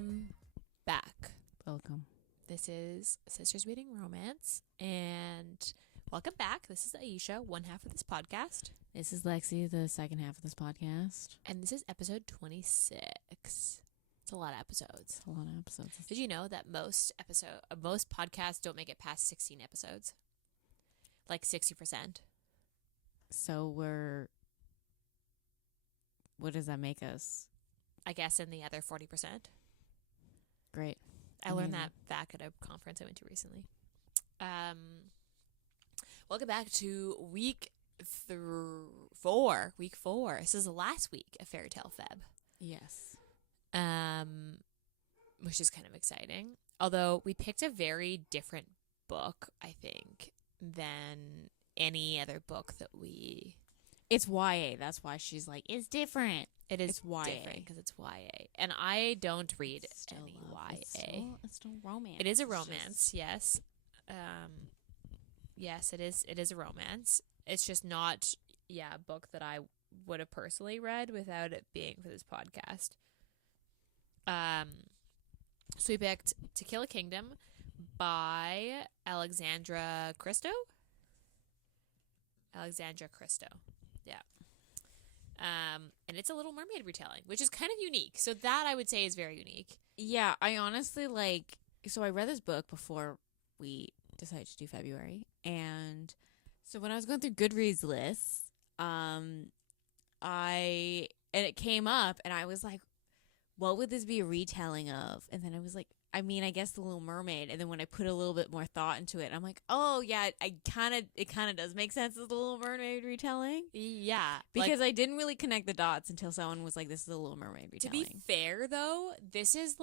Welcome back. Welcome. This is Sisters Reading Romance, and welcome back. This is Ayesha, one half of this podcast. This is Lexi, the second half of this podcast. And this is episode 26. It's a lot of episodes. It's a lot of episodes. Did you know that most podcasts don't make it past 16 episodes? Like 60%. So what does that make us? I guess in the other 40%. Great. I learned that back at a conference I went to recently. Welcome back to week 4. Week 4. This is the last week of Fairytale Feb. Yes. Which is kind of exciting. Although we picked a very different book, I think, than any other book that we... It's YA. That's why she's like, it's different. It is it's YA. different because it's YA. And I don't read any YA. It's still romance. It is a romance, yes. Yes, it is a romance. It's just not, a book that I would have personally read without it being for this podcast. So we picked To Kill a Kingdom by Alexandra Christo. Alexandra Christo. Yeah. And it's a Little Mermaid retelling, which is kind of unique. So that I would say is very unique. Yeah, I honestly so I read this book before we decided to do February. And so when I was going through Goodreads lists, and it came up and I was like, what would this be a retelling of? And then I was like, I guess The Little Mermaid. And then when I put a little bit more thought into it, I'm like, oh yeah, it kind of does make sense as The Little Mermaid retelling. Yeah. Because I didn't really connect the dots until someone was like, this is a Little Mermaid retelling. To be fair though, this is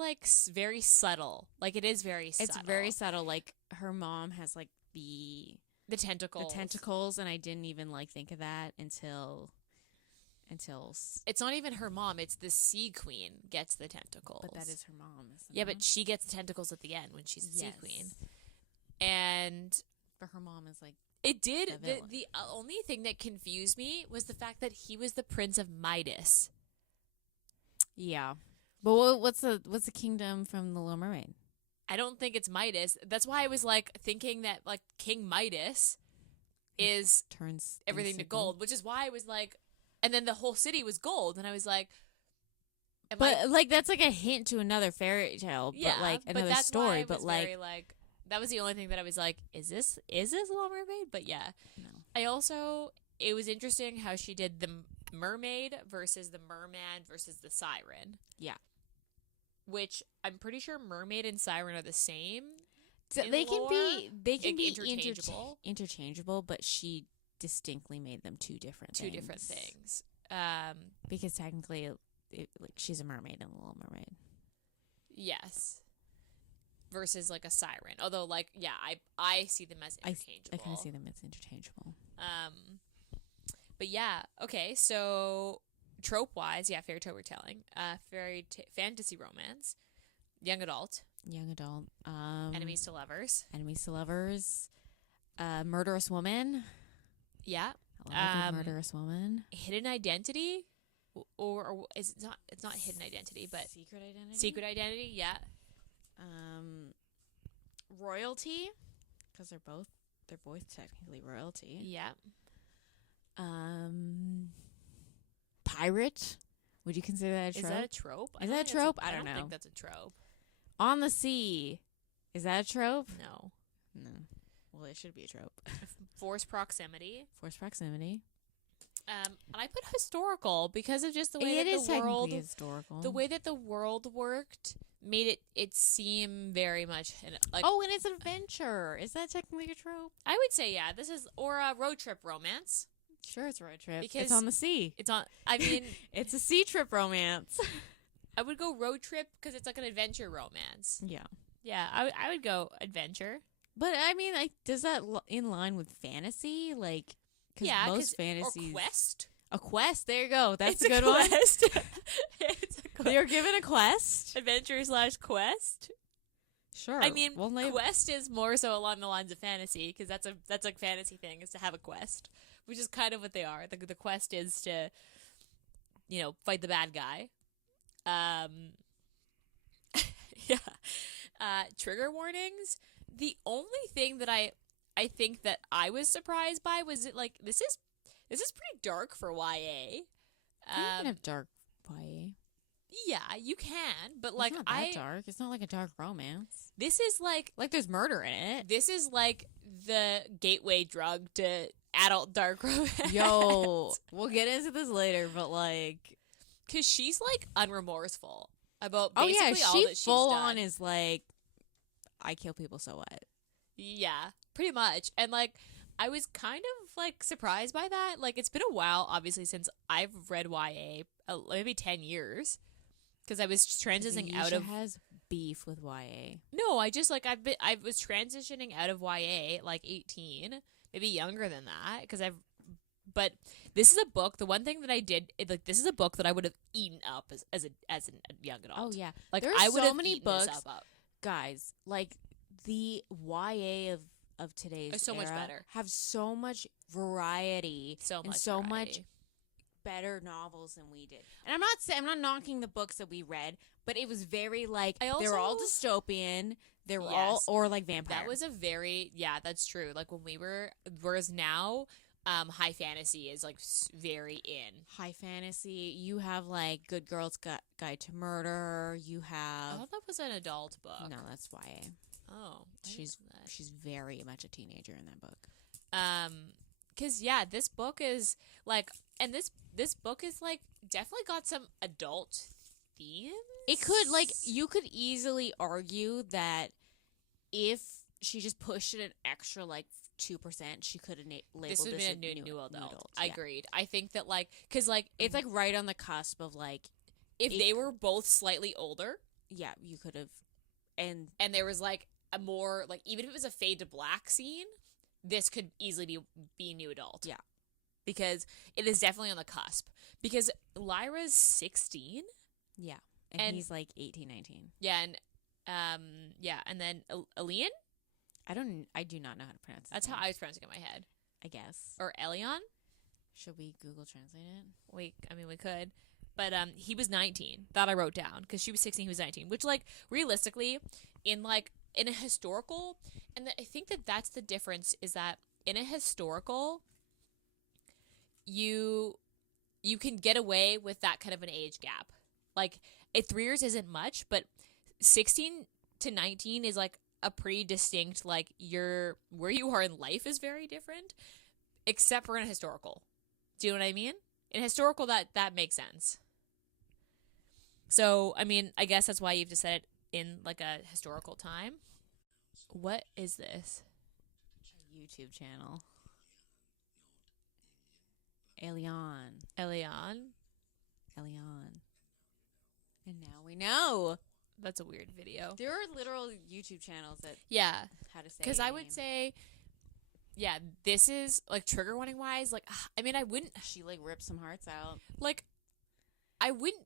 very subtle. It is very subtle. It's very subtle. Her mom has the tentacles. And I didn't even think of that until it's not even her mom, it's the Sea Queen gets the tentacles. But that is her mom, isn't Yeah, it? but she gets the tentacles at the end when she's the Yes. Sea Queen. And But her mom is it did the the only thing that confused me was the fact that he was the Prince of Midas. yeah. But what's the kingdom from The Little Mermaid? I don't think it's Midas. That's why I was thinking that King Midas Turns everything to gold, which is why I was and then the whole city was gold, and I was like, that's a hint to another fairy tale, yeah, but another that's story, why I was very, that was the only thing that I was like, is this Little Mermaid? But yeah, no. It was interesting how she did the mermaid versus the merman versus the siren. Yeah, which I'm pretty sure mermaid and siren are the same. So they can be interchangeable, but she distinctly made them two different things. Because technically, she's a mermaid in The Little Mermaid. Yes. Versus a siren. Although I see them as interchangeable. I kind of see them as interchangeable. But yeah, okay, so trope wise, fairy tale retelling, fantasy romance, young adult, enemies to lovers, murderous woman. Yeah. I like a murderous woman. Hidden identity, or it's not hidden identity, but secret identity. Yeah. Royalty, because they're both technically royalty. Yeah. Pirate. Would you consider that a trope? Is that a trope? Is that a trope? I don't know. I don't think that's a trope. On the sea. Is that a trope? No. Well, it should be a trope. Forced proximity. And I put historical because of just the way the way that the world worked made it seem very much and it's an adventure. Is that technically a trope? I would say or a road trip romance. Sure, it's a road trip because it's on the sea. It's a sea trip romance. I would go road trip because it's an adventure romance. Yeah, I would go adventure. But does that in line with fantasy? Because most fantasies... Or quest. A quest, there you go. That's a good quest. One. It's a quest. You're given a quest? Adventure/quest. Sure. Quest is more so along the lines of fantasy, because that's a fantasy thing, is to have a quest, which is kind of what they are. The quest is to, fight the bad guy. Yeah. Trigger warnings. The only thing that I think that I was surprised by was it like this is pretty dark for YA. You can have dark YA. Yeah, you can, but It's like not that dark. It's not like a dark romance. this is like there's murder in it. this is like the gateway drug to adult dark romance. Yo, we'll get into this later, but like, because she's like unremorseful about basically all she that she's full done. on is like, I kill people, so what? Yeah, pretty much. And like I was kind of like surprised by that. Like it's been a while, obviously, since I've read YA, maybe 10 years, because I was transitioning out of. Has beef with YA. No, I just like I was transitioning out of YA at like 18, maybe younger than that, because But this is a book. The one thing that I did, this is a book that I would have eaten up as a young adult. Oh yeah, like there's I would so have many eaten books, this up. guys. Like the YA of today's It's so much era better. have so much variety, So much, so variety. much better novels than we did. And I'm not knocking the books that we read, but it was very like they were all dystopian. They were all or like vampire. That was a very that's true. Like when we were, whereas now, high fantasy is like very in. High fantasy. You have like Good Girl's Guide to Murder. You have. I thought that was an adult book. No, that's YA. Oh, she's very much a teenager in that book. Because this book is like, and this book is like definitely got some adult themes. It could you could easily argue that if she just pushed it an extra 2%, she could have labeled this would be a new adult. I agreed. I think that because it's right on the cusp of if they were both slightly older. Yeah, you could have, and there was a more even if it was a fade to black scene, this could easily be new adult. Yeah, because it is definitely on the cusp. Because Lyra's 16. Yeah, and he's 18, 19. Yeah, and then Elian. I do not know how to pronounce it. That's how I was pronouncing it in my head. I guess. Or Elion. Should we Google Translate it? We could. But he was 19. That I wrote down because she was 16. He was 19. Which realistically, in a historical, and I think that's the difference is that in a historical, you can get away with that kind of an age gap. 3 years isn't much, but 16 to 19 is a pretty distinct where you are in life is very different, except for in a historical. Do you know what I mean? In historical, that makes sense. So, I mean, I guess that's why you've just said it in a historical time. What is this? A YouTube channel. Elion. And now we know. That's a weird video. There are literal YouTube channels that how to say. Because I would say, this is trigger warning wise. I mean, I wouldn't. She rips some hearts out. I wouldn't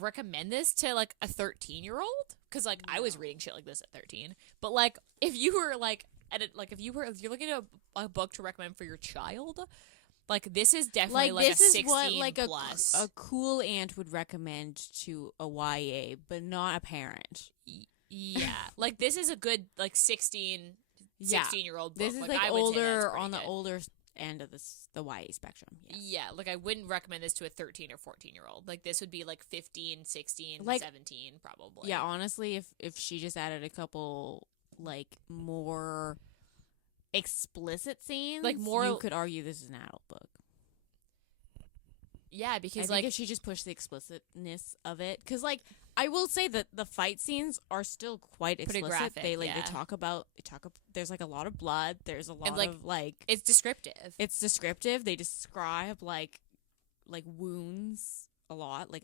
recommend this to a 13-year-old because I was reading shit like this at 13. But if you were if you're looking at a book to recommend for your child, this is definitely this a 16 is what plus. a cool aunt would recommend to a YA, but not a parent. Yeah, this is a good 16-year-old book. This is I would older on good. the older end of the YA spectrum. Yes. Yeah, I wouldn't recommend this to a 13 or 14-year-old. This would be 15, 16, 17 probably. Yeah, honestly, if she just added a couple more explicit scenes, you could argue this is an adult book. Yeah, because I think if she just pushed the explicitness of it, because I will say that the fight scenes are still quite explicit. Graphic, they talk about there's a lot of blood. There's a lot of it's descriptive. They describe wounds a lot. A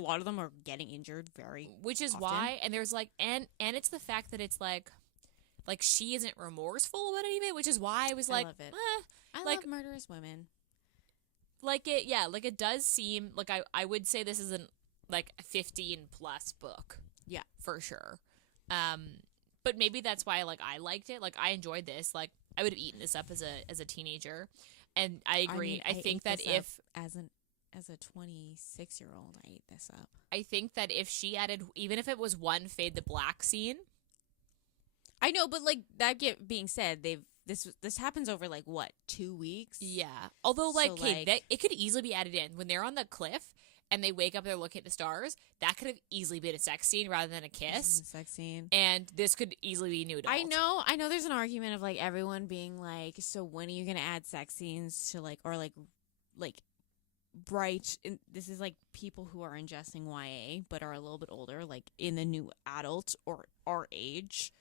lot of them are getting injured which is often. why, and there's and it's the fact that it's she isn't remorseful about any of it, which is why I was I love it. I love murderous women. It does seem I would say this isn't a 15 plus book. Yeah, for sure. But maybe that's why I liked it. I enjoyed this. I would have eaten this up as a teenager. And I agree. I think that if as an as a 26-year-old, I ate this up. I think that if she added, even if it was one fade the black scene. I know, but like that being said, this happens over like what, 2 weeks? Yeah. Although like, So, okay, like, that it could easily be added in when they're on the cliff and they wake up, they're looking at the stars. That could have easily been a sex scene rather than a kiss. A sex scene. And this could easily be new adult. I know there's an argument of like everyone being like, so when are you going to add sex scenes to like, or like bright, this is like people who are ingesting YA but are a little bit older, like in the new adult or our age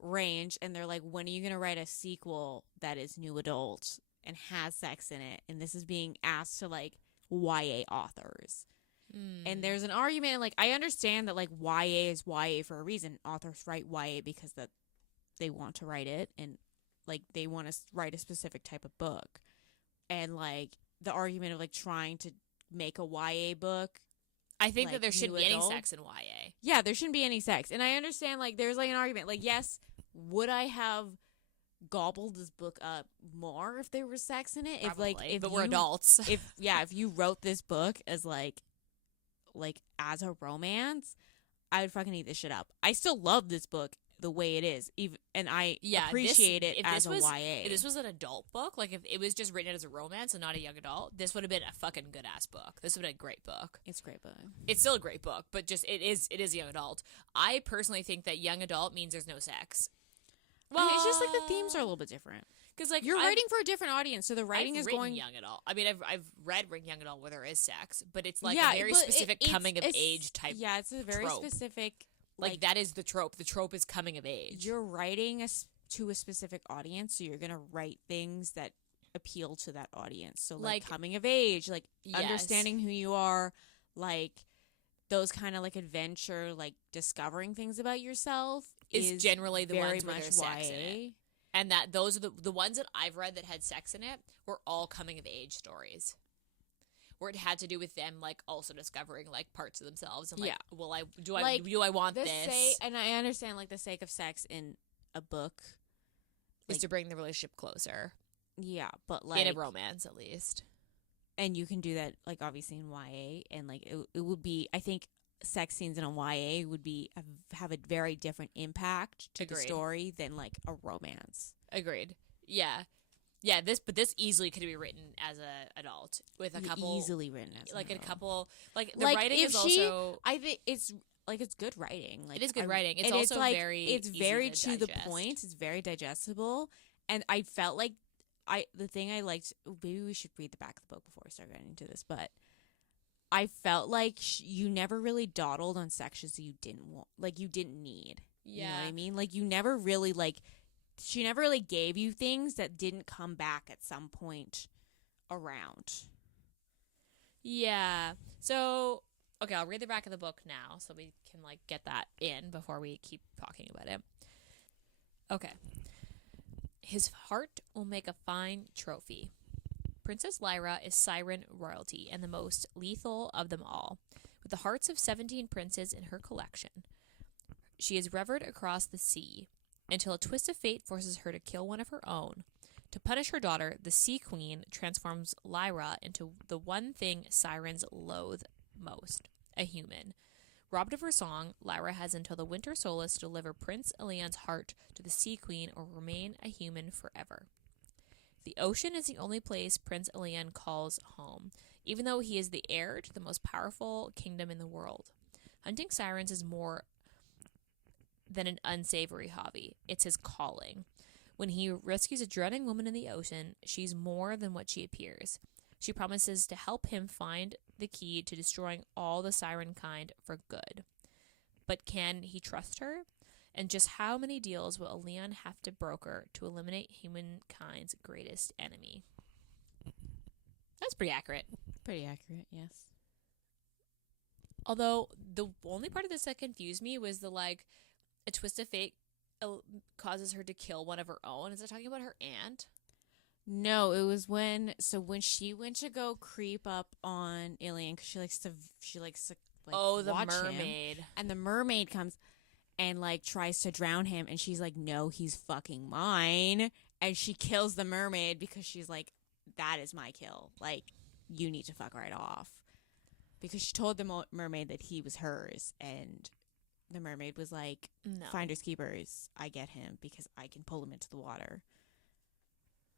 range, and they're like, when are you going to write a sequel that is new adult and has sex in it? And this is being asked to like YA authors. And there's an argument, like, I understand that like YA is YA for a reason. Authors write YA because that they want to write it, and like they want to write a specific type of book. And like the argument of like trying to make a YA book, I think like, that there shouldn't be any adult. sex in YA. Yeah, there shouldn't be any sex. And I understand like there's like an argument, like, yes, would I have gobbled this book up more if there was sex in it? Probably, if but we're adults. if you wrote this book as like as a romance, I would fucking eat this shit up. I still love this book the way it is, and I appreciate it as a YA. If this was an adult book, like if it was just written as a romance and not a young adult, this would have been a fucking good ass book. This would have been a great book. It's a great book. It's still a great book, but just it is young adult. I personally think that young adult means there's no sex. Well, it's just like the themes are a little bit different. Because like you're writing for a different audience, so the writing I've is written going young adult. I mean, I've read young adult where there is sex, but it's like a very specific coming of age type. Yeah, it's a very trope. Specific. Like that is the trope. The trope is coming of age. You're writing to a specific audience, so you're gonna write things that appeal to that audience. So like coming of age, like understanding who you are, like those kind of like adventure, like discovering things about yourself is generally the very ones where much there's sex in it. And that those are the ones that I've read that had sex in it were all coming of age stories, where it had to do with them like also discovering like parts of themselves and like, well, do I want this? And I understand like the sake of sex in a book is to bring the relationship closer. Yeah, but like in a romance at least. And you can do that like obviously in YA, and like it would be, I think sex scenes in a YA would be have a very different impact to the story than like a romance. Agreed. Yeah. This easily could be written as a adult with a couple easily written as like an a couple like the writing is also. I think it's good writing. Like it is good writing. It's also like, very. It's very to the digest. point. It's very digestible, and I felt like the thing I liked. Maybe we should read the back of the book before we start getting into this, but I felt like you never really dawdled on sections you didn't want, like you didn't need. Yeah. You know what I mean? Like you never really she never really gave you things that didn't come back at some point around. Yeah. So, okay, I'll read the back of the book now so we can like get that in before we keep talking about it. Okay. His heart will make a fine trophy. Princess Lyra is siren royalty and the most lethal of them all. With the hearts of 17 princes in her collection, she is revered across the sea until a twist of fate forces her to kill one of her own. To punish her daughter, the Sea Queen transforms Lyra into the one thing sirens loathe most, a human. Robbed of her song, Lyra has until the winter solace to deliver Prince Elian's heart to the Sea Queen or remain a human forever. The ocean is the only place Prince Elian calls home, even though he is the heir to the most powerful kingdom in the world. Hunting sirens is more than an unsavory hobby. It's his calling. When he rescues a drowning woman in the ocean, she's more than what she appears. She promises to help him find the key to destroying all the siren kind for good. But can he trust her? And just how many deals will Elian have to broker to eliminate humankind's greatest enemy? That's pretty accurate. Pretty accurate, yes. Although, the only part of this that confused me was the, like, a twist of fate causes her to kill one of her own. Is it talking about her aunt? No, it was when she went to go creep up on Elian because she likes to the watch mermaid. Him, and the mermaid comes and like tries to drown him, and she's like, no, he's fucking mine, and she kills the mermaid because she's like, that is my kill. Like, you need to fuck right off. Because she told the mermaid that he was hers, and the mermaid was like, No. finders keepers, I get him because I can pull him into the water.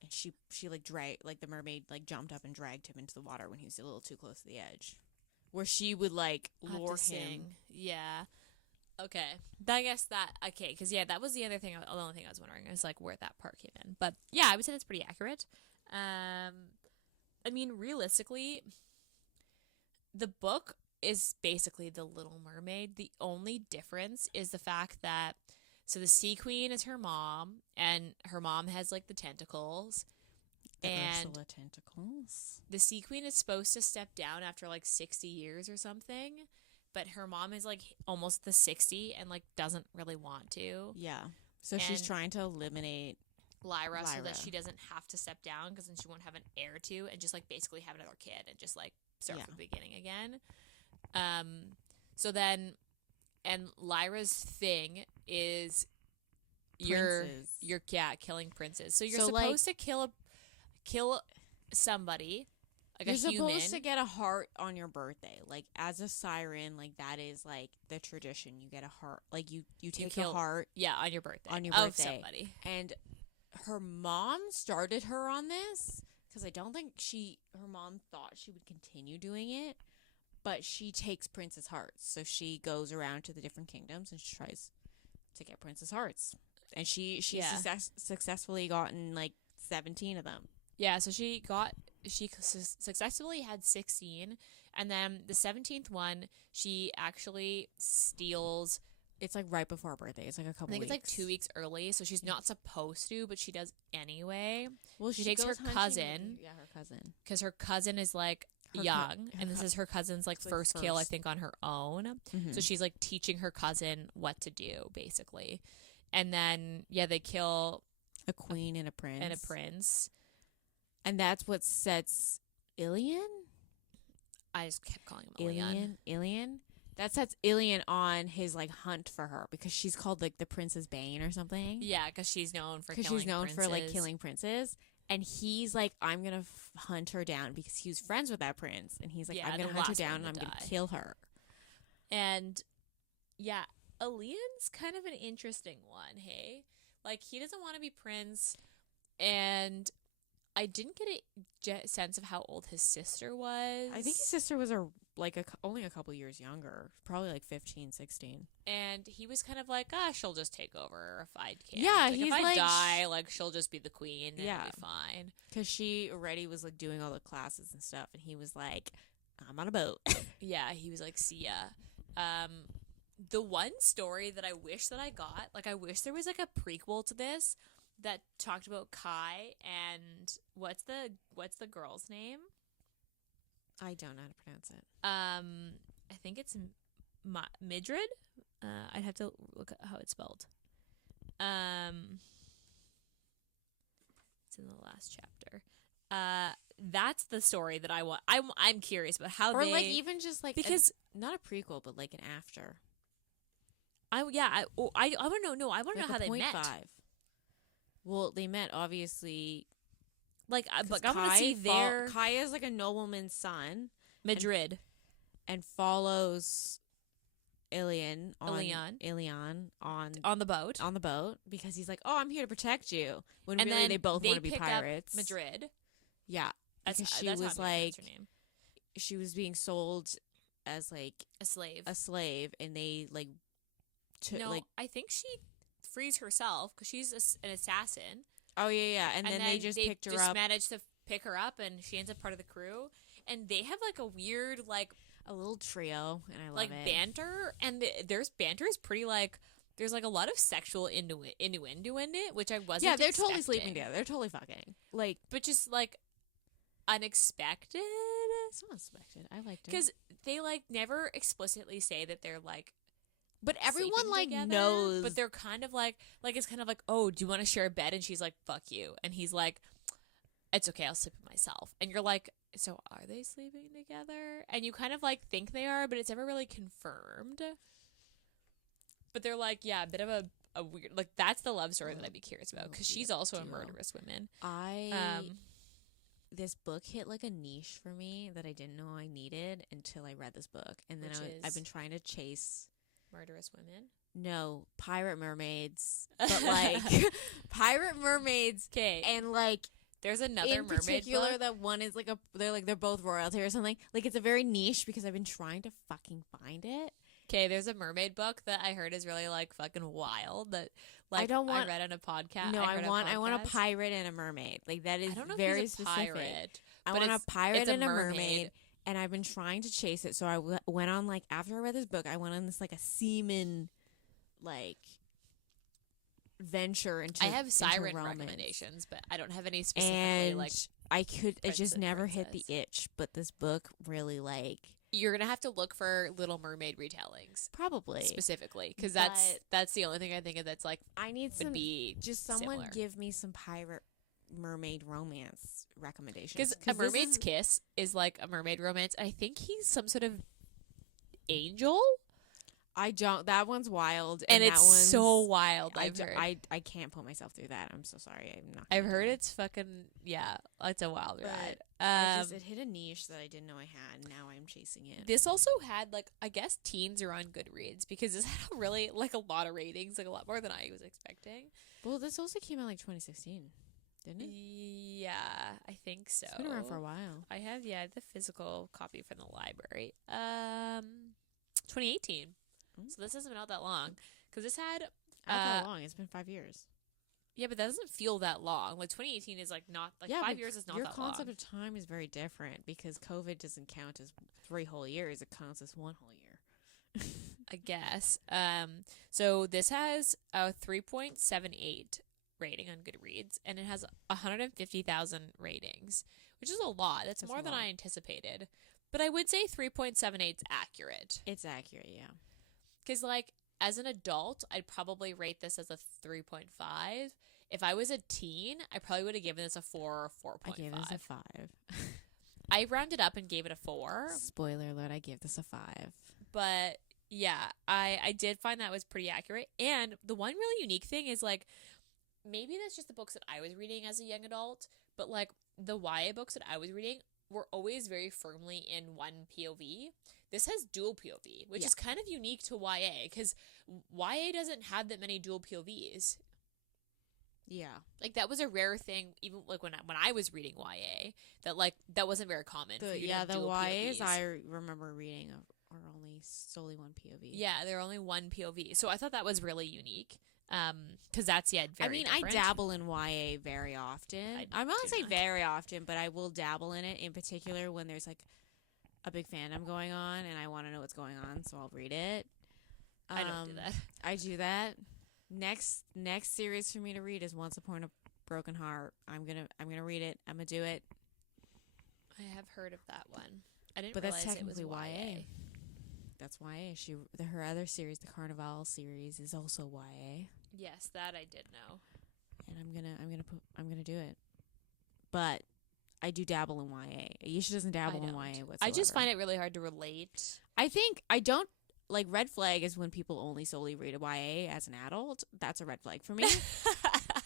And she like dragged, like the mermaid like jumped up and dragged him into the water when he was a little too close to the edge. Where she would like lure him. Yeah. Okay. I guess that, okay, because yeah, that was the other thing, the only thing I was wondering is like where that part came in. But yeah, I would say that's pretty accurate. I mean, realistically, the book is basically The Little Mermaid. The only difference is the fact that, so the Sea Queen is her mom, and her mom has like the tentacles. And Ursula tentacles. the Sea Queen is supposed to step down after like 60 years or something, but her mom is like almost the 60 and like doesn't really want to. Yeah. So she's trying to eliminate Lyra so that she doesn't have to step down, because then she won't have an heir to, and just like basically have another kid and just like start from the beginning again. So then, and Lyra's thing is you're killing princes. So you're supposed to kill somebody, like you're a human. You're supposed to get a heart on your birthday. Like, as a siren, like, that is, like, the tradition. You get a heart. Like, you take a heart. Yeah, on your birthday. Of somebody. And her mom started her on this, because I don't think her mom thought she would continue doing it, but she takes princes' hearts. So she goes around to the different kingdoms and she tries to get princes' hearts. And she successfully gotten, like, 17 of them. Yeah, so she successfully had 16, and then the 17th one, she actually steals. It's like right before her birthday. It's like a couple weeks. I think it's like 2 weeks early, so she's not supposed to, but she does anyway. Well, she takes her cousin. Yeah, her cousin. Because her cousin is like young, and this is her cousin's like first kill, I think, on her own. Mm-hmm. So she's like teaching her cousin what to do, basically. And then, yeah, they kill a queen and a prince. And that's what sets Ilian? I just kept calling him Ilian? That sets Ilian on his, like, hunt for her, because she's called, like, the Princess Bane or something. Yeah, because she's known for killing princes. And he's like, I'm going to hunt her down, because he was friends with that prince. And he's like, I'm going to hunt her down and I'm going to kill her. And, yeah, Ilian's kind of an interesting one, hey? Like, he doesn't want to be prince, and I didn't get a sense of how old his sister was. I think his sister was only a couple years younger, probably like 15, 16. And he was kind of like, she'll just take over if I can. Yeah, like, if I die, like, she'll just be the queen and it'll be fine. Because she already was like doing all the classes and stuff, and he was like, I'm on a boat. Yeah, he was like, see ya. The one story that I wish that I got, like, I wish there was like a prequel to this that talked about Kai and what's the girl's name? I don't know how to pronounce it. I think it's Midrid. I'd have to look at how it's spelled. It's in the last chapter. That's the story that I want. I'm curious about how or like even just like because not a prequel, but like an after. I want to know. No, I want to like know how they met. 5. Well, they met obviously. Like, but I want to see their. Kai is like a nobleman's son. Madrid. And follows Ilian on the boat. On the boat, because he's like, oh, I'm here to protect you. When really they both want to be pirates. Madrid. Yeah. Because she was like, she was being sold as like a slave, and they like I think she frees herself because she's an assassin. Oh yeah, and then they just picked her up. Managed to pick her up, and she ends up part of the crew. And they have like a weird a little trio, and I love it. Banter, and there's banter is pretty there's like a lot of sexual innuendo in it, which I wasn't. Yeah, they're totally sleeping together. They're totally fucking but just like unexpected. It's not unexpected. I liked it because they never explicitly say that they're but everyone together, knows. But they're kind of it's kind of like, oh, do you want to share a bed? And she's like, fuck you. And he's like, it's okay, I'll sleep with myself. And you're like, so are they sleeping together? And you kind of think they are, but it's never really confirmed. But they're a bit of a weird, that's the love story that I'd be curious about, because she's also a murderous woman. this book hit like a niche for me that I didn't know I needed until I read this book, and then I've been trying to chase murderous women. No, pirate mermaids, but like pirate mermaids. Okay, and like there's another in mermaid particular book. that one is like they're both royalty or something. Like it's a very niche because I've been trying to fucking find it. Okay, there's a mermaid book that I heard is really like fucking wild. That like I read on a podcast. No, I want a pirate and a mermaid. Like that is I don't know very if he's a specific. Pirate, I want a pirate and a mermaid, and I've been trying to chase it. So I went on like after I read this book, I went on this like a seaman like venture into. I have siren recommendations, but I don't have any specifically like. It just never hit the itch, but this book really like. You're gonna have to look for Little Mermaid retellings, probably specifically, because that's the only thing I think of that's like I need would be just someone similar. Give me some pirate mermaid romance recommendations. Because A Mermaid's Kiss is like a mermaid romance. I think he's some sort of angel. I don't. That one's wild, and it's so wild. I can't put myself through that. I'm so sorry. I'm not. I've heard it's fucking it's a wild ride. It hit a niche that I didn't know I had. And now I'm chasing it. This also had like I guess teens are on Goodreads because this had really like a lot of ratings, like a lot more than I was expecting. Well, this also came out like 2016, didn't it? Yeah, I think so. It's been around for a while. I have the physical copy from the library. 2018. So this hasn't been out that long because this had that long. It's been 5 years. Yeah, but that doesn't feel that long. Like 2018 is like not like 5 years is not that long. Your concept of time is very different because COVID doesn't count as 3 whole years. It counts as 1 whole year. I guess. So this has a 3.78 rating on Goodreads, and it has 150,000 ratings, which is a lot. That's more than I anticipated. But I would say 3.78 is accurate. It's accurate, yeah. Because, like, as an adult, I'd probably rate this as a 3.5. If I was a teen, I probably would have given this a 4 or 4.5. I gave this a 5. I rounded up and gave it a 4. Spoiler alert, I gave this a 5. But, yeah, I did find that was pretty accurate. And the one really unique thing is, like, maybe that's just the books that I was reading as a young adult, but, like, the YA books that I was reading were always very firmly in one POV. This has dual POV, which is kind of unique to YA because YA doesn't have that many dual POVs. Yeah, like that was a rare thing. Even like when I was reading YA, that wasn't very common. The YAs POVs. I remember reading are only solely one POV. Yeah, they're only one POV. So I thought that was really unique. Because that's very different. I dabble in YA very often. I'm not gonna say very often, but I will dabble in it. In particular, when there's like a big fandom going on and I want to know what's going on, so I'll read it. I don't do that. I do that. Next series for me to read is Once Upon a Broken Heart. I'm gonna read it. I'm gonna do it. I have heard of that one. I didn't but realize that's technically it was YA. That's YA. Her other series, the Carnival series, is also YA. Yes, that I did know. And I'm gonna do it. But I do dabble in YA. Ayesha doesn't dabble in YA whatsoever. I just find it really hard to relate. I think I don't like red flag is when people only solely read a YA as an adult. That's a red flag for me.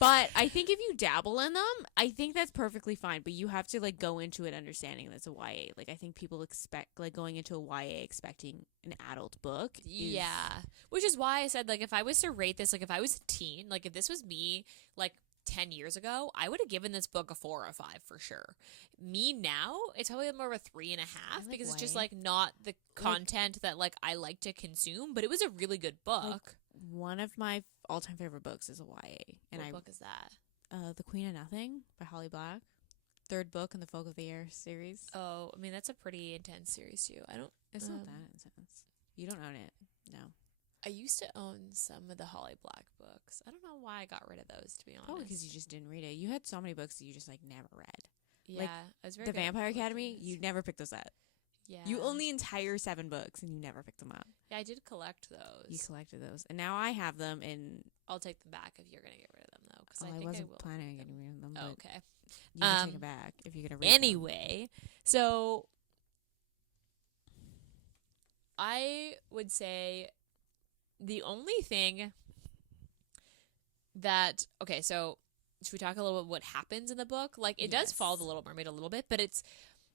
But I think if you dabble in them, I think that's perfectly fine. But you have to like go into it understanding that's a YA. Like I think people expect like going into a YA expecting an adult book. Which is why I said like if I was to rate this, like if I was a teen, like if this was me, like 10 years ago, I would have given this book a 4 or a 5 for sure. Me now, it's probably more of a 3.5 because it's just like not the content that like I like to consume, but it was a really good book. Like, one of my all-time favorite books is a YA. And what book is that? The Queen of Nothing by Holly Black. 3rd book in the Folk of the Air series. Oh, I mean that's a pretty intense series too. It's not that intense. You don't own it. No. I used to own some of the Holly Black books. I don't know why I got rid of those, to be honest. Probably because you just didn't read it. You had so many books that you just like never read. Yeah, like, I was very The good Vampire Academy, you never picked those up. Yeah. You own the entire 7 books and you never picked them up. Yeah, I did collect those. You collected those. And now I have them and I'll take them back if you're going to get rid of them, though. Because I wasn't planning on getting rid of them. Oh, okay. You can take it back if you're going to read Anyway, so I would say the only thing that... Okay, so should we talk a little bit what happens in the book? Like, it does follow the Little Mermaid a little bit, but it's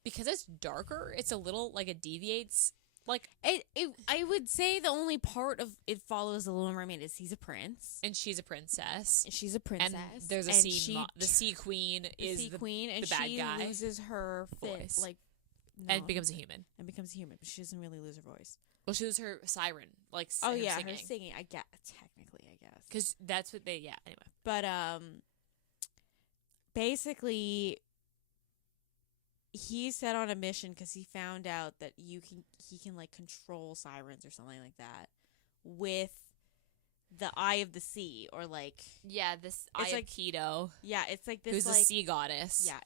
because it's darker. It's a little like it deviates. Like I would say the only part of it follows the Little Mermaid is he's a prince and she's a princess. and she's a princess. And there's a the sea queen is the bad she guy. loses her Voice. And becomes a human. but she doesn't really lose her voice. Well, she loses her siren, like her singing. her singing. I guess technically, because that's what they anyway. But basically, he's set on a mission because he found out that he can like control sirens or something like that with the Eye of the Sea, or like this Eye of Keto. Yeah, it's like this who's like a sea goddess. Yeah,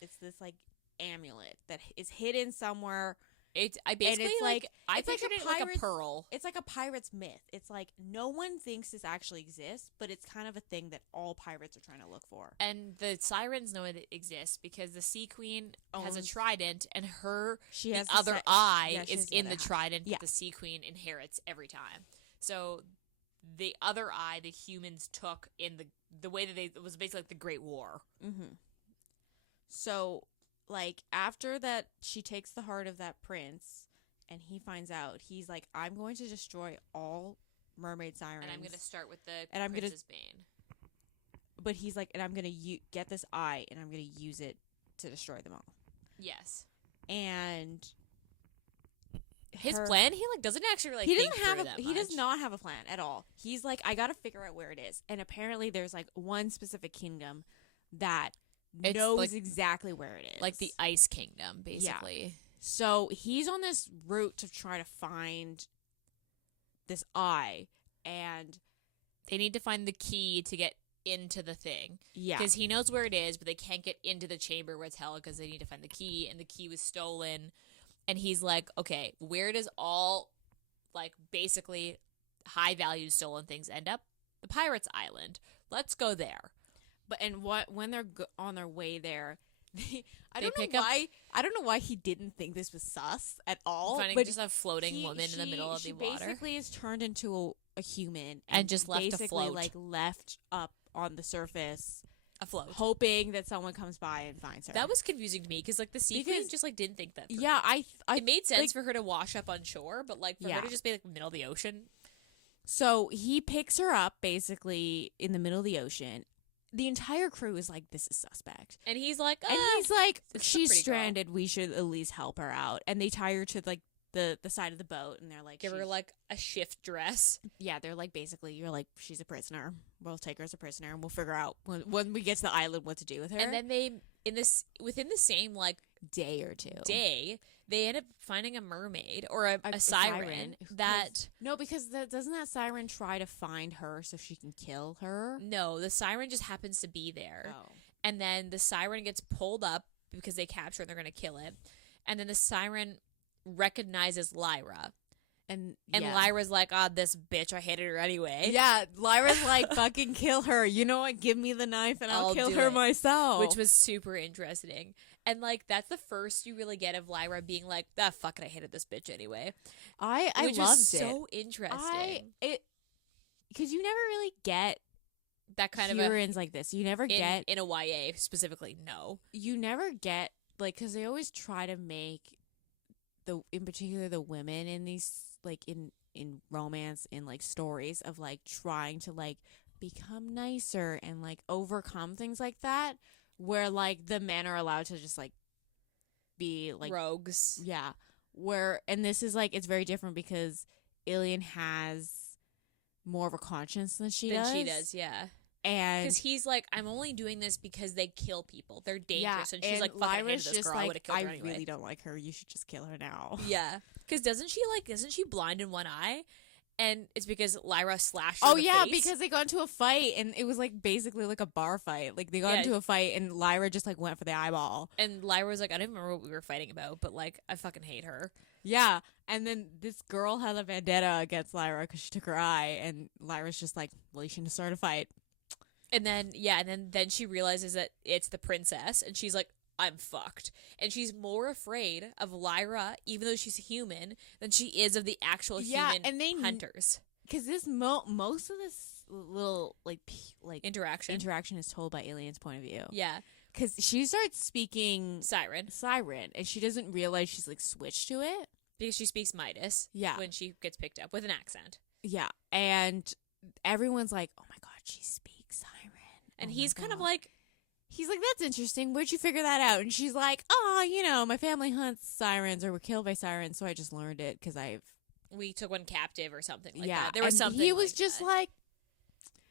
it's this like amulet that is hidden somewhere. I pictured it like a pearl. It's like a pirate's myth. It's like no one thinks this actually exists, but it's kind of a thing that all pirates are trying to look for. And the sirens know it exists because the Sea Queen has a trident, and the other eye is in the trident that the Sea Queen inherits every time. So the other eye the humans took in the way that it was basically like the Great War. Mm-hmm. So, like, after that, she takes the heart of that prince, and he finds out. He's like, I'm going to destroy all mermaid sirens. And I'm going to start with the and Princess Bane. But he's like, and I'm going to get this eye, and I'm going to use it to destroy them all. Yes. And his plan, he like doesn't actually like he think doesn't have through that he much. does not have a plan at all. He's like, I got to figure out where it is. And apparently there's like one specific kingdom that knows like, exactly where it is. Like the Ice Kingdom, basically. Yeah. So he's on this route to try to find this eye, and they need to find the key to get into the thing. Yeah. Because he knows where it is, but they can't get into the chamber where it's held because they need to find the key, and the key was stolen. And he's like, okay, where does all, like, basically high-value stolen things end up? The Pirates' Island. Let's go there. When they're on their way there, I don't know why he didn't think this was sus at all. Finding just a floating woman in the middle of the water. She basically is turned into a human and just left basically afloat. Like left up on the surface, afloat, hoping that someone comes by and finds her. That was confusing to me because like the Sea Queen just like didn't think that through. Yeah, it made sense for her to wash up on shore, but like for her to just be like middle of the ocean. So he picks her up basically in the middle of the ocean. The entire crew is like, this is suspect. And he's like, she's stranded. Girl. We should at least help her out. And they tie her to like the side of the boat, and they're like, give her like a shift dress. Yeah, they're like, basically, you're like, she's a prisoner. We'll take her as a prisoner, and we'll figure out when we get to the island what to do with her. And then within the same like day or two, they end up finding a mermaid or a siren that... No, because doesn't that siren try to find her so she can kill her? No, the siren just happens to be there. Oh. And then the siren gets pulled up because they capture it and they're going to kill it. And then the siren recognizes Lyra. And Lyra's like, this bitch, I hated her anyway. Yeah, Lyra's like, fucking kill her. You know what? Give me the knife and I'll kill her myself. Which was super interesting. And, like, that's the first you really get of Lyra being like, fuck it, I hated this bitch anyway. I loved it. Which was so interesting. Because you never really get that kind heroines like this. You never get... In a YA, specifically, no. You never get, like, because they always try to make, in particular, the women in these, like, in romance, in, like, stories of, like, trying to, like, become nicer and, like, overcome things like that. Where, like, the men are allowed to just, like, be, like... rogues. Yeah. And this is, like, it's very different because Ilian has more of a conscience than she does. Yeah. And... Because he's like, I'm only doing this because they kill people. They're dangerous. Yeah, and she's like, fuck, I hated this girl. Like, I would have killed her anyway. I really don't like her. You should just kill her now. Yeah. Because isn't she blind in one eye? And it's because Lyra slashed her in the face. Because they got into a fight, and it was, like, basically, like, a bar fight. Like, they got into a fight, and Lyra just, like, went for the eyeball. And Lyra was like, I don't even remember what we were fighting about, but, like, I fucking hate her. Yeah. And then this girl had a vendetta against Lyra because she took her eye, and Lyra's just like, well, you shouldn't have started a fight. And then, then she realizes that it's the princess, and she's like, I'm fucked. And she's more afraid of Lyra, even though she's human, than she is of the actual human hunters. Because most of this, little interaction is told by Alien's point of view. Yeah, because she starts speaking siren, and she doesn't realize she's like switched to it because she speaks Midas. Yeah, when she gets picked up with an accent. Yeah, and everyone's like, "Oh my god, she speaks siren," and he's kind of like. He's like, that's interesting. Where'd you figure that out? And she's like, oh, my family hunts sirens or were killed by sirens, so I just learned it because we took one captive or something like that. There was something. He was just like,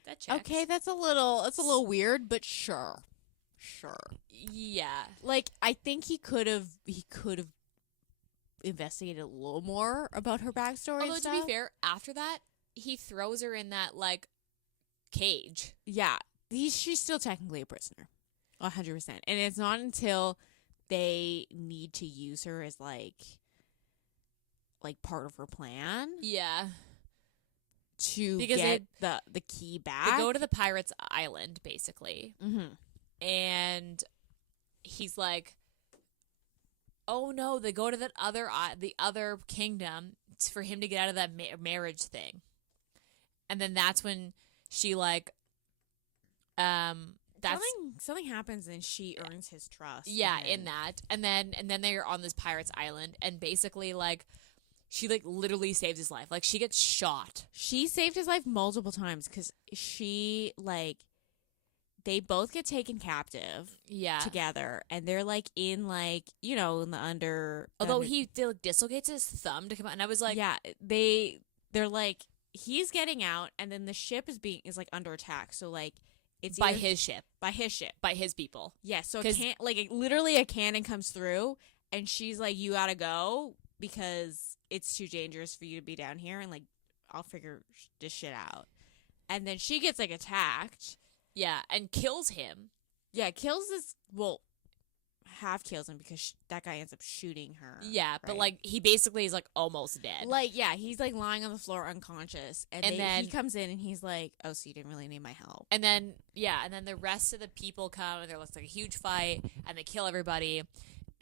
that checks. Okay, that's a little weird, but sure. Yeah. Like, I think he could have investigated a little more about her backstory. Although, and to be fair, after that, he throws her in that, like, cage. Yeah. She's still technically a prisoner. 100%. And it's not until they need to use her as like part of her plan. Yeah. To get the key back. They go to the pirates' island, basically. Mm-hmm. And he's like, oh no, they go to the other kingdom for him to get out of that marriage thing. And then that's when she like, that's something happens and she earns his trust. Yeah, in that. And then they're on this pirate's island and basically like she like literally saves his life. Like she gets shot. She saved his life multiple times cuz she like they both get taken captive together and they're like in like, in the under although he dislocates his thumb to come out and I was like they're like he's getting out and then the ship is like under attack. So like it's by his ship. By his people. Yeah, so literally a cannon comes through and she's like, you gotta go because it's too dangerous for you to be down here and like I'll figure this shit out. And then she gets like attacked. Yeah, and kills him. Yeah, half kills him because that guy ends up shooting her. Yeah, right? But like he basically is like almost dead. Like he's like lying on the floor unconscious, and then he comes in and he's like, "Oh, so you didn't really need my help." And then the rest of the people come and there's like a huge fight and they kill everybody,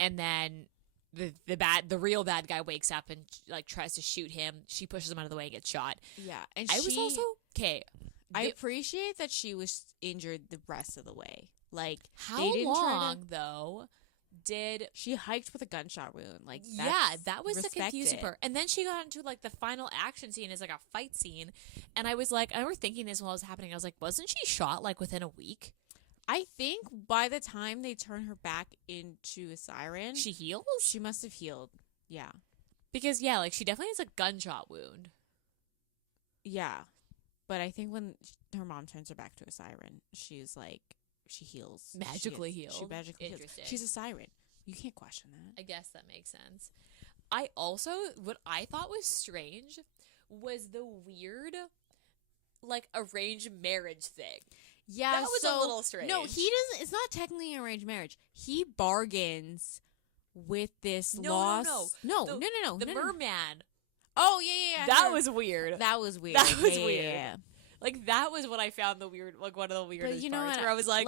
and then the real bad guy wakes up and like tries to shoot him. She pushes him out of the way and gets shot. Yeah, and I was also okay. I appreciate that she was injured the rest of the way. Like how long though? Did she hiked with a gunshot wound? Like that was the confusing part. And then she got into like the final action scene is like a fight scene, and I was like, I remember thinking this while it was happening. I was like, wasn't she shot like within a week? I think by the time they turn her back into a siren, she heals. She must have healed. Yeah, because like she definitely has a gunshot wound. Yeah, but I think when her mom turns her back to a siren, she's like. She heals. Magically heals. She magically heals. She's a siren. You can't question that. I guess that makes sense. What I thought was strange was the weird, like, arranged marriage thing. Yeah, that was a little strange. No, he doesn't. It's not technically an arranged marriage. He bargains with this No. The merman. Oh, yeah. That was weird. That was weird. Yeah. Like, that was what I found one of the weirdest parts, where I was like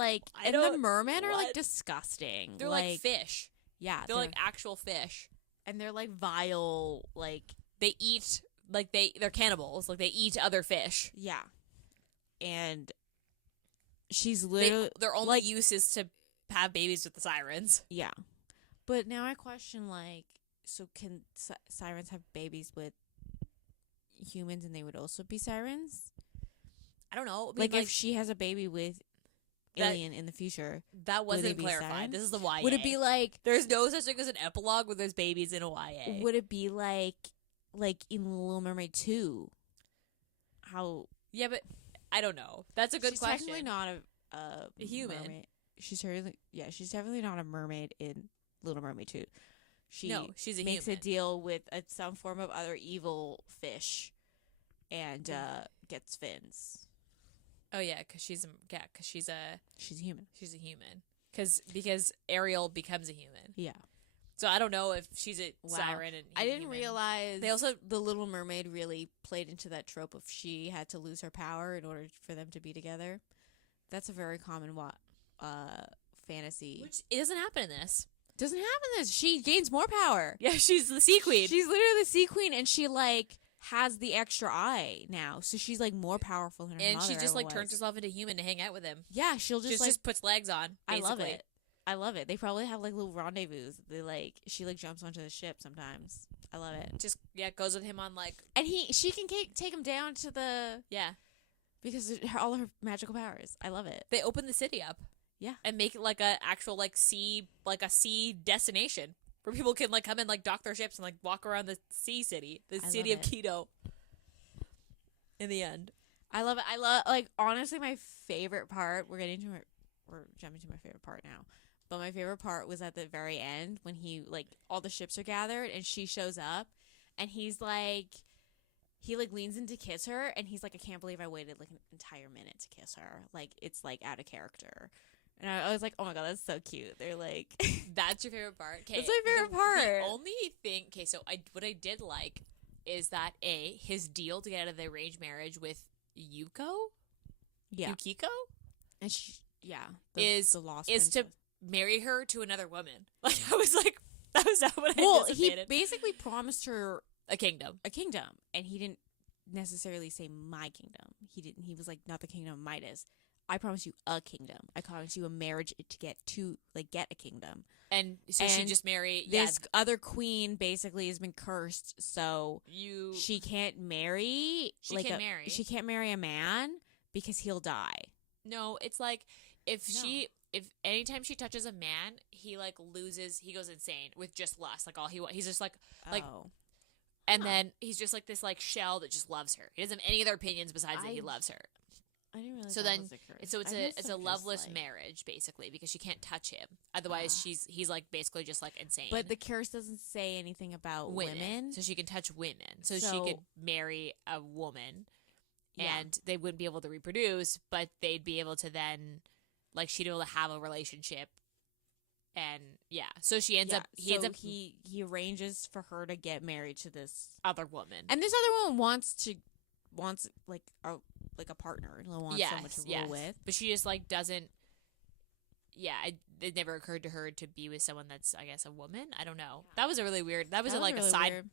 the mermen are, like, disgusting. They're like fish. Yeah. They're like actual fish. And they're, like, vile, like... They eat, like, they're cannibals. Like, they eat other fish. Yeah. And she's literally... Their only use is to have babies with the sirens. Yeah. But now I question, like, so can sirens have babies with humans and they would also be sirens? I don't know. I mean, if she has a baby with Alien in the future, that wasn't clarified. This is the YA. Would it be like there's no such thing as an epilogue where there's babies in a YA? Would it be like in Little Mermaid 2? How? Yeah, but I don't know. That's a good question. She's technically not a human. Mermaid. She's definitely not a mermaid in Little Mermaid 2. She's a makes human. a deal with some form of other evil fish, and gets fins. Oh yeah, because she's a human. She's a human. Because Ariel becomes a human. Yeah. So I don't know if she's a siren. And I didn't realize the Little Mermaid really played into that trope of she had to lose her power in order for them to be together. That's a very common fantasy. Which it doesn't happen in this. Doesn't happen in this. She gains more power. Yeah, she's the sea queen. She's literally the sea queen, and she like has the extra eye now, so she's like more powerful than her And mother she just ever like turns was. herself into human to hang out with him. Yeah, she'll Just puts legs on. Basically. I love it. I love it. They probably have like little rendezvous. They like she like jumps onto the ship sometimes. I love it. Just goes with him on like, And she can take him down to the because of all her magical powers. I love it. They open the city up. Yeah. And make it like a actual like sea destination where people can like come and like dock their ships and like walk around the sea city, the city of Quito. In the end. I love it. I love like honestly my favorite part, we're jumping to my favorite part now. But my favorite part was at the very end when he like all the ships are gathered and she shows up and he leans in to kiss her and he's like, I can't believe I waited like an entire minute to kiss her. Like it's like out of character. And I was like, oh my god, that's so cute. They're like That's your favorite part? Okay. That's my favorite part. The only thing so what I did like is that his deal to get out of the arranged marriage with Yukiko? And she is the lost is princess. to marry her to another woman. Like I was like, that was not what I anticipated. He basically promised her a kingdom, and he didn't necessarily say my kingdom. He was like, not the kingdom of Midas. I promise you a kingdom. I promise you a marriage to get a kingdom. And so she just marry this other queen. Basically, has been cursed, so she can't marry. She can't marry a man because he'll die. No, it's like if anytime she touches a man, he like loses. He goes insane with just lust. Like he's just like. And then he's just like this like shell that just loves her. He doesn't have any other opinions besides that he loves her. I didn't realize. So that then, was a curse. so it's a loveless marriage basically because she can't touch him. Otherwise, he's like basically just like insane. But the curse doesn't say anything about women, so she can touch women. So she could marry a woman, and they wouldn't be able to reproduce, but they'd be able to then, like, she'd be able to have a relationship. And so she ends up. He arranges for her to get married to this other woman, and this other woman wants like a partner, wants someone to rule with, but she just like doesn't. Yeah, it never occurred to her to be with someone that's, I guess, a woman. I don't know. That was a really weird. That was like a side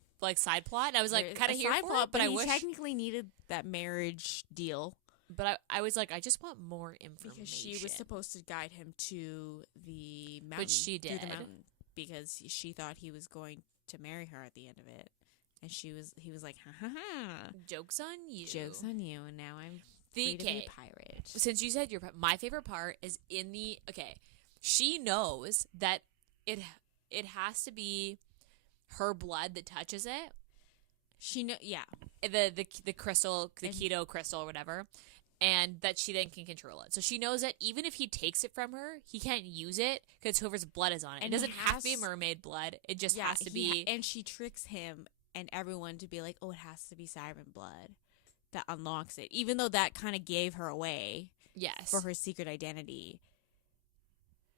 plot. And I was like kind of here for it, but I wish technically needed that marriage deal. But I was like, I just want more information. Because she was supposed to guide him to the mountain. Which she did. Through the mountain. Because she thought he was going to marry her at the end of it. And he was like, ha ha ha. Joke's on you. Joke's on you. And now I'm free to be a pirate. Since you said my favorite part is in the, she knows that it has to be her blood that touches it. She know, the crystal, the keto crystal or whatever. And that she then can control it. So she knows that even if he takes it from her, he can't use it because whoever's blood is on it. And it doesn't have to be mermaid blood. It just has to be. And she tricks him and everyone to be like, oh, it has to be siren blood that unlocks it. Even though that kind of gave her away. Yes. For her secret identity.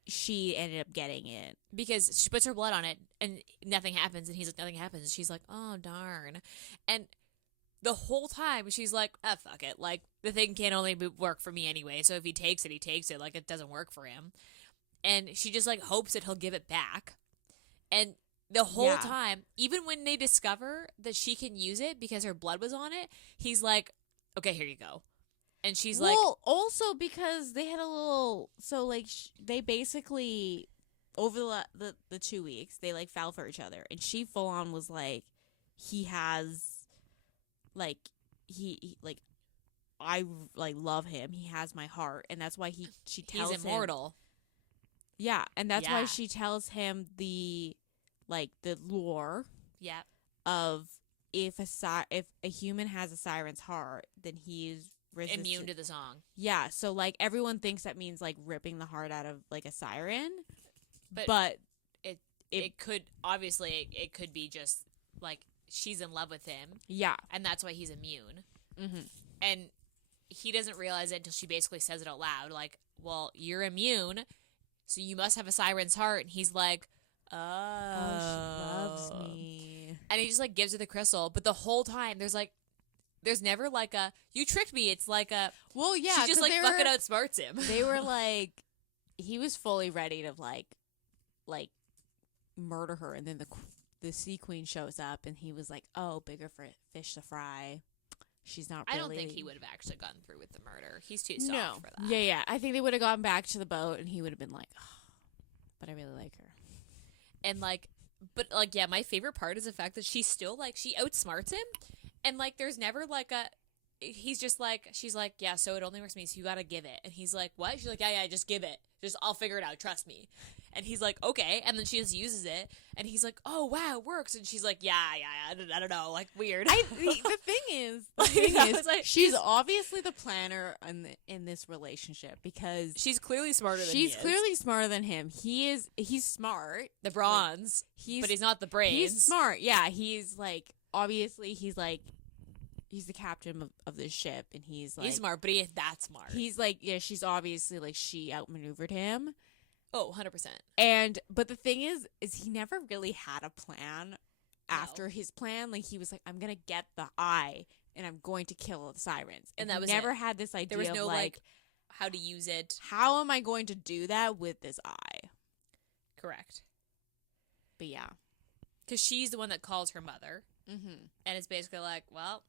She ended up getting it. Because she puts her blood on it and nothing happens. And he's like, nothing happens. And she's like, oh, darn. And the whole time, she's like, fuck it. Like, the thing can't only work for me anyway. So if he takes it, he takes it. Like, it doesn't work for him. And she just, like, hopes that he'll give it back. And the whole time, even when they discover that she can use it because her blood was on it, he's like, okay, here you go. And she's like... Well, also because they had a little... So, like, they basically, over the 2 weeks, they, like, fell for each other. And she full on was like, he has... Like, he like, I, like, love him. He has my heart. And that's why she tells him... He's immortal. Yeah, and that's why she tells him the lore... Yeah. Of if a human has a siren's heart, then he's... immune to the song. Yeah, so, like, everyone thinks that means, like, ripping the heart out of, like, a siren. But it could... Obviously, it could be just, like... She's in love with him. Yeah. And that's why he's immune. Mm-hmm. And he doesn't realize it until she basically says it out loud. Like, well, you're immune, so you must have a siren's heart. And he's like, oh, she loves me. And he just, like, gives her the crystal. But the whole time, there's never, like, a, you tricked me. It's like a, well, yeah. She just, like, fucking outsmarts him. They were, like, he was fully ready to, like, murder her. And then the sea queen shows up, and he was like, "Oh, bigger fish to fry." She's not really... I don't think he would have actually gotten through with the murder. He's too soft for that. Yeah. I think they would have gone back to the boat, and he would have been like, oh, but I really like her. And, like, but, like, yeah, my favorite part is the fact that she's still, like, she outsmarts him. And, like, there's never, like, he's just like, she's like, yeah, so it only works for me, so you gotta give it. And he's like, what? She's like, yeah, just give it. Just, I'll figure it out, trust me. And he's like, okay. And then she just uses it. And he's like, oh, wow, it works. And she's like, yeah, I don't know, like, weird. The thing is, like, she's obviously the planner in this relationship, because she's clearly smarter than She's clearly smarter than him. He's smart. The bronze, but he's not the brains. He's smart, yeah. He's, like, obviously, he's the captain of this ship, and he's smart, but he is that smart. He's like, yeah, she's obviously, like, she outmaneuvered him. Oh, 100%. But the thing is he never really had a plan after his plan. Like, he was like, I'm going to get the eye, and I'm going to kill the sirens. And that was never had this idea. There was no, like, how to use it. How am I going to do that with this eye? Correct. But yeah. Because she's the one that calls her mother. Mm-hmm. And it's basically like, well,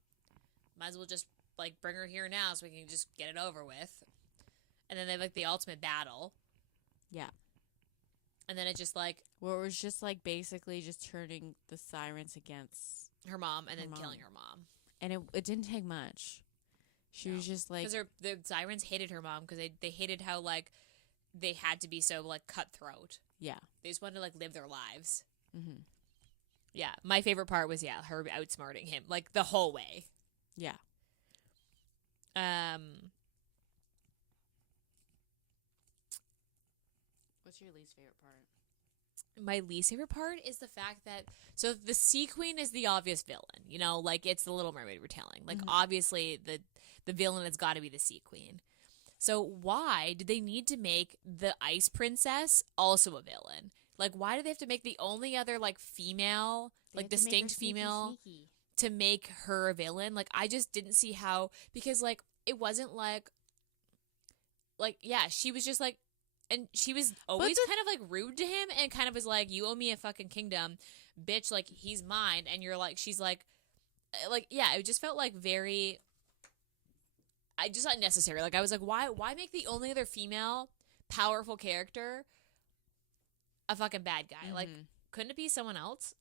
might as well just, like, bring her here now so we can just get it over with. And then they have, like, the ultimate battle. Yeah. And then it just, like... Well, it was just, like, basically just turning the sirens against... her mom, and then killing her mom. And it didn't take much. She was just, like... Because the sirens hated her mom, because they hated how, like, they had to be so, like, cutthroat. Yeah. They just wanted to, like, live their lives. Mm-hmm. Yeah. My favorite part was, her outsmarting him, like, the whole way. Yeah. What's your least favorite part? My least favorite part is the fact that... So, the Sea Queen is the obvious villain. You know, like, it's the Little Mermaid retelling. Like, obviously, the villain has got to be the Sea Queen. So, why did they need to make the Ice Princess also a villain? Like, why do they have to make the only other, like, female, like, distinct female... Sneaky. To make her a villain? Like, I just didn't see how... Because, like, it wasn't like... Like, yeah, she was just, like... And she was always kind of, like, rude to him and kind of was like, you owe me a fucking kingdom. Bitch, like, he's mine. And you're like... She's like... Like, yeah, it just felt, like, very... just unnecessary. Like, I was like, why make the only other female powerful character a fucking bad guy? Mm-hmm. Like, couldn't it be someone else?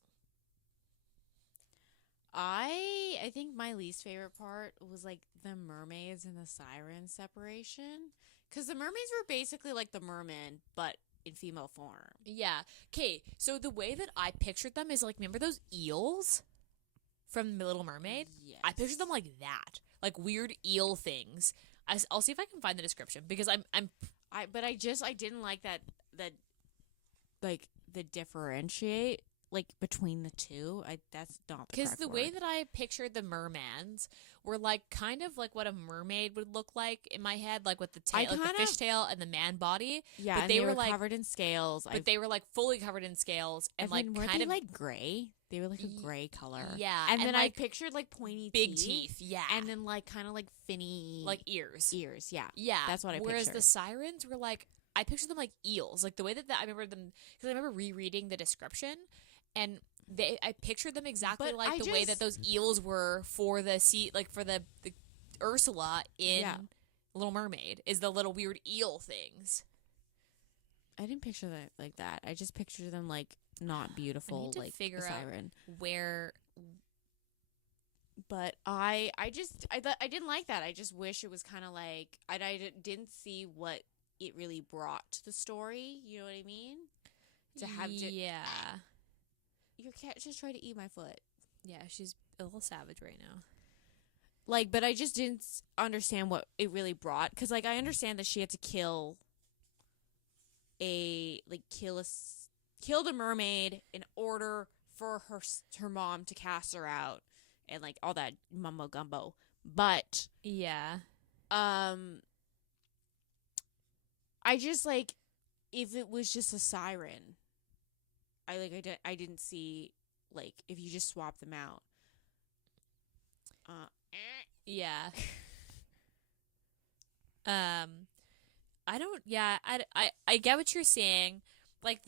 I think my least favorite part was, like, the mermaids and the sirens separation. Because the mermaids were basically like the merman, but in female form. Yeah. Okay, so the way that I pictured them is, like, remember those eels from The Little Mermaid? Yes. I pictured them like that. Like, weird eel things. I'll see if I can find the description, because I didn't like that, like, the differentiate, like, between the two. That's not the correct word. Way that I pictured the mermans were, like, kind of like what a mermaid would look like in my head, like with the tail, like the fish tail and the man body. Yeah, but and they were like covered in scales. But they were, like, fully covered in scales and like weren't kind they of like gray. They were like a gray color. Yeah, and then like, I pictured like pointy big teeth. Yeah, and then like kind of like finny, like ears. Yeah, yeah, that's what I pictured. Whereas the sirens were like, I pictured them like eels, like the way that I remember them, because I remember rereading the description and. I pictured them exactly like the way that those eels were for the sea, like for the Ursula in Little Mermaid, is the little weird eel things. I didn't picture that like that. I just pictured them like not beautiful, I need to like figure a siren. Out where. But I didn't like that. I just wish it was kind of like I didn't see what it really brought to the story. You know what I mean? To have your cat just tried to eat my foot. Yeah, she's a little savage right now. Like, but I just didn't understand what it really brought. Because, like, I understand that she had to kill a mermaid in order for her mom to cast her out. And, like, all that mumbo gumbo. But. Yeah. I just, like, if it was just a siren. I didn't see, like, if you just swap them out. Yeah. I don't. Yeah. I get what you're saying. Like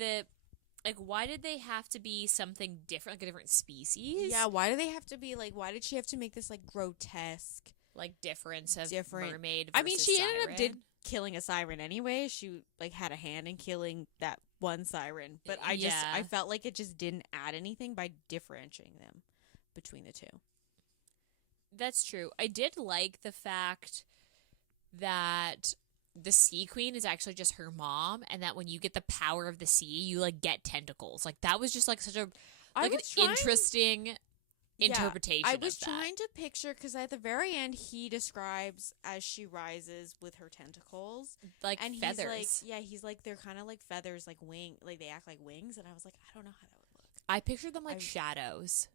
Like, why did they have to be something different, like a different species? Yeah, why do they have to be like? Why did she have to make this like grotesque, like difference of different mermaid? I mean, she ended up siren? killing a siren anyway. She like had a hand in killing that one siren, but I Yeah. felt like it just didn't add anything by differentiating them between the two. That's true. I did like the fact that the sea queen is actually just her mom, and that when you get the power of the sea, you like get tentacles. Like that was just like such a like an interesting interpretation. I was of that. trying to picture because at the very end he describes as she rises with her tentacles, like and feathers. he's like they're kind of like feathers, like wing, like they act like wings, and I was like, I don't know how that would look. I pictured them like shadows,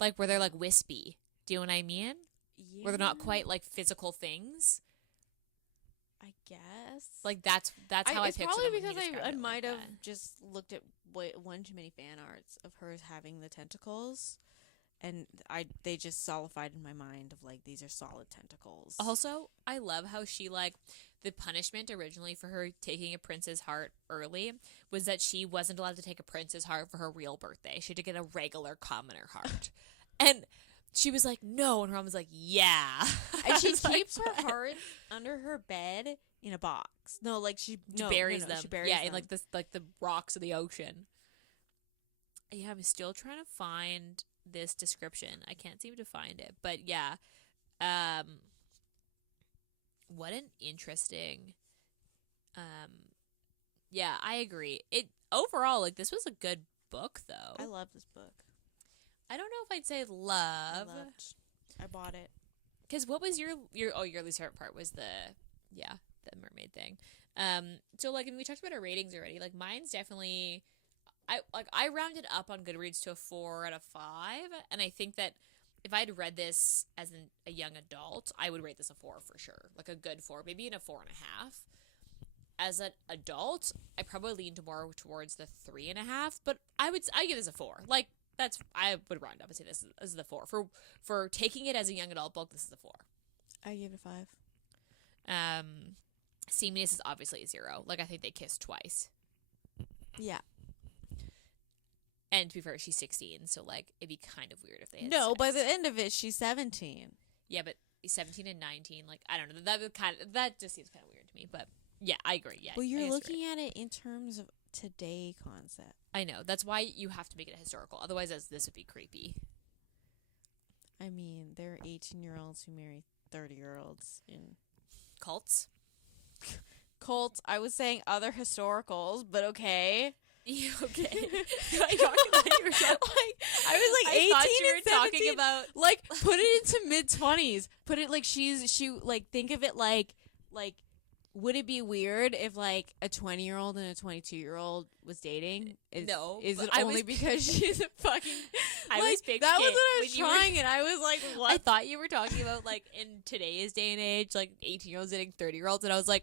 like where they're like wispy. Do you know what I mean? Yeah. Where they're not quite like physical things. I guess. Like that's how I picture them. It's probably when because you I describe it might like have that. just looked at one too many fan arts of hers having the tentacles, and they just solidified in my mind of like these are solid tentacles. Also, I love how she like the punishment originally for her taking a prince's heart early was that she wasn't allowed to take a prince's heart for her real birthday. She had to get a regular commoner heart. And she was like, no. And her mom was like, yeah. And she keeps like, her heart under her bed in a box. No, like she buries them. She buries yeah, them. in like the rocks of the ocean. Yeah, I'm still trying to find this description. I can't seem to find it. But yeah. What an interesting yeah, I agree. It overall, like this was a good book though. I love this book. I don't know if I'd say love. I bought it. Because what was your least favorite part was the mermaid thing. So like, I mean, we talked about our ratings already. Like mine's definitely, I rounded up on Goodreads to a 4 out of 5, and I think that if I had read this as a young adult, I would rate this a 4 for sure, like a good 4, maybe in a 4.5. As an adult, I probably leaned more towards the 3.5, but I give this a 4. Like. I would round up and say this is the 4 for taking it as a young adult book. This is a 4. I gave it a 5. Seaminess is obviously a 0. Like I think they kissed twice. Yeah. And to be fair, she's 16, so like it'd be kind of weird if they had No, sex. by the end of it, she's 17. Yeah, but 17 and 19, like I don't know. That just seems kind of weird to me. But yeah, I agree. Yeah. Well, you're looking at it in terms of today concept. I know. That's why you have to make it historical. Otherwise, this would be creepy. I mean, there are 18-year-olds who marry 30-year-olds in Cults. I was saying other historicals, but okay. Yeah, okay. I was like 18 thought you were and 17. Talking about like put it into mid-20s. Put it like she like think of it like would it be weird if like a 20-year-old and a 22-year-old was dating? No. Is it only because she's a fucking I like, was picturing that was what I was trying and I was like, what? I thought you were talking about like in today's day and age, like 18-year-olds dating 30-year-olds, and I was like,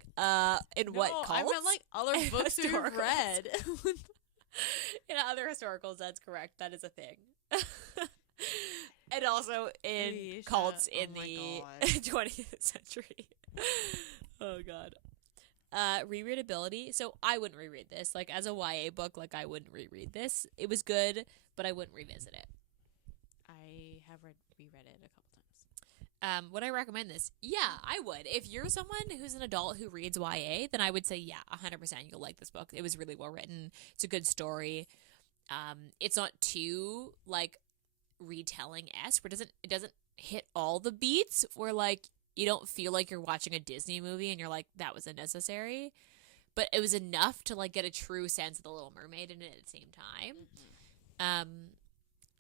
in what cults? I meant like other books we've read. In other historicals, that's correct. That is a thing. And also in Ayesha. cults in Oh the my 20th century. Oh god. Rereadability. So I wouldn't reread this. Like as a YA book, like I wouldn't reread this. It was good, but I wouldn't revisit it. I have reread it a couple times. Would I recommend this? Yeah, I would. If you're someone who's an adult who reads YA, then I would say yeah, 100% you'll like this book. It was really well written. It's a good story. It's not too like retelling-esque. It doesn't hit all the beats where like you don't feel like you're watching a Disney movie and you're like that was unnecessary, but it was enough to like get a true sense of the Little Mermaid in it at the same time. Mm-hmm.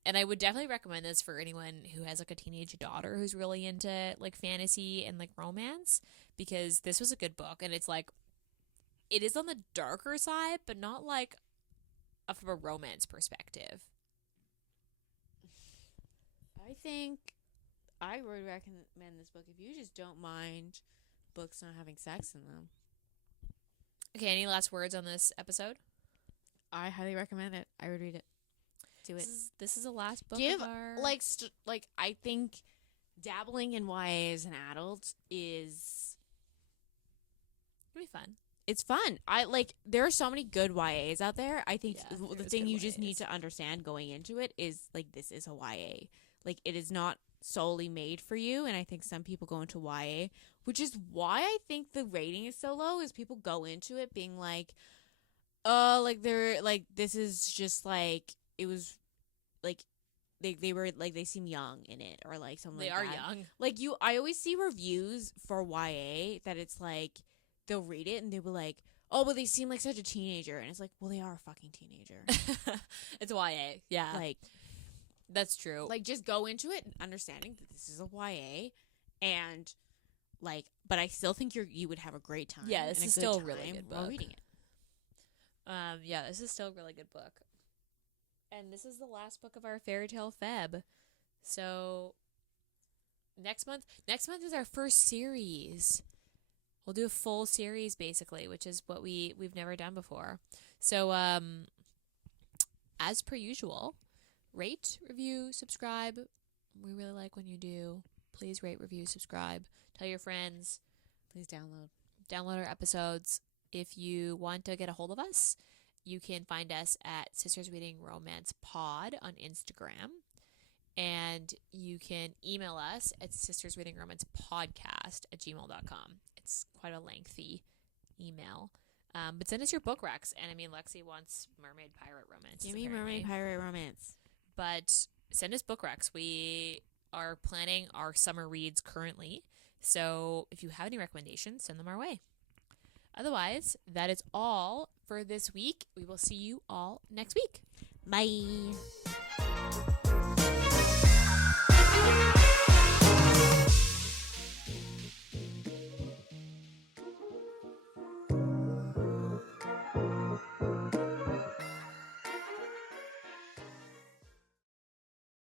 And I would definitely recommend this for anyone who has like a teenage daughter who's really into like fantasy and like romance, because this was a good book, and it's like it is on the darker side, but not like from a romance perspective. I think I would recommend this book if you just don't mind books not having sex in them. Okay, any last words on this episode? I highly recommend it. I would read it. Do it. This is the last book Give of our... like I think dabbling in YA as an adult is it'll be fun. it's fun. I like there are so many good YAs out there. I think Yeah, the there's thing good you just YAs. need to understand going into it is like this is a YA. Like it is not solely made for you, and I think some people go into YA, which is why I think the rating is so low is people go into it being like like they're like this is just like it was like they were like they seem young in it or like something They like are that. young. Like I always see reviews for YA that it's like they'll read it and they were like, oh, but they seem like such a teenager, and it's like, well, they are a fucking teenager. It's YA. Yeah. Like That's true. like just go into it understanding that this is a YA, and like, but I still think you would have a great time. Yeah, this and is good still a time really good while book. reading it. Yeah, this is still a really good book. And this is the last book of our Fairytale Feb. So next month is our first series. We'll do a full series basically, which is what we've never done before. So as per usual, rate, review, subscribe. We really like when you do. Please rate, review, subscribe. Tell your friends. Please Download our episodes. If you want to get a hold of us, you can find us at Sisters Reading Romance Pod on Instagram. And you can email us at sistersreadingromancepodcast@gmail.com. It's quite a lengthy email. But send us your book recs. And I mean, Lexi wants mermaid pirate romance. Give me mermaid pirate romance. But send us book recs. We are planning our summer reads currently. So if you have any recommendations, send them our way. Otherwise, that is all for this week. We will see you all next week. Bye.